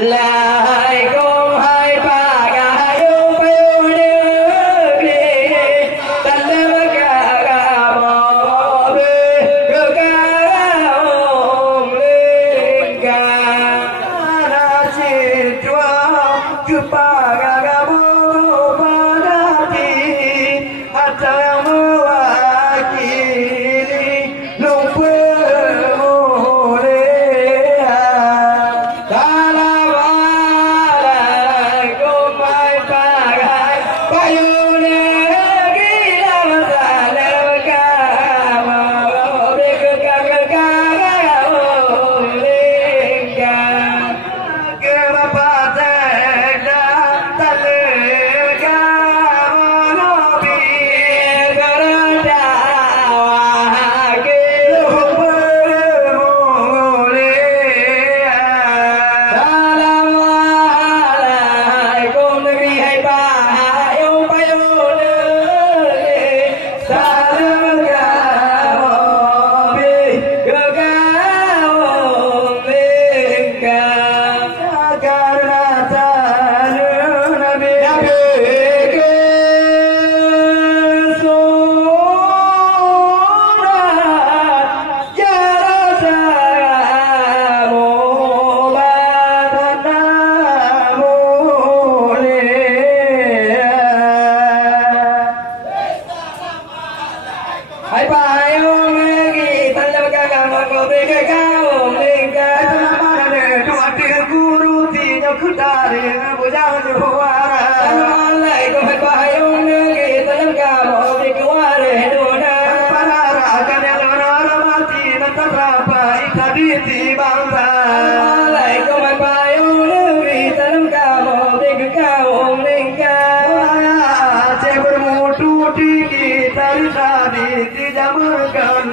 lại cùng hai ba gà yêu nước đi tan lớp gà bò bê gà cá ôm lên gà na chi chúa cứ ba gà bò ba na đi atau mewakili lupa oleh dalam alaikum mai pagai payu negeri dalam dalam kamu berkekak olehkan ke bapa tenda talekah nabi berada hai bài ôm ghi tan la ca ca ma ko be ca ca ôm lên ca ta ma na ne tu ate guru ti nya khuta re bu ja ju wa ra ma lai ko hai bài ôm ghi tan la ca ma be ko wa re do na pa ra ra ca ne na ra ma ti na ta ra pa I ta di ti bang ta ma lai ko hai bài ôm ghi tan la ca ma be ca ôm lên ca che bermutu ti ki tari tadi ti jamur kan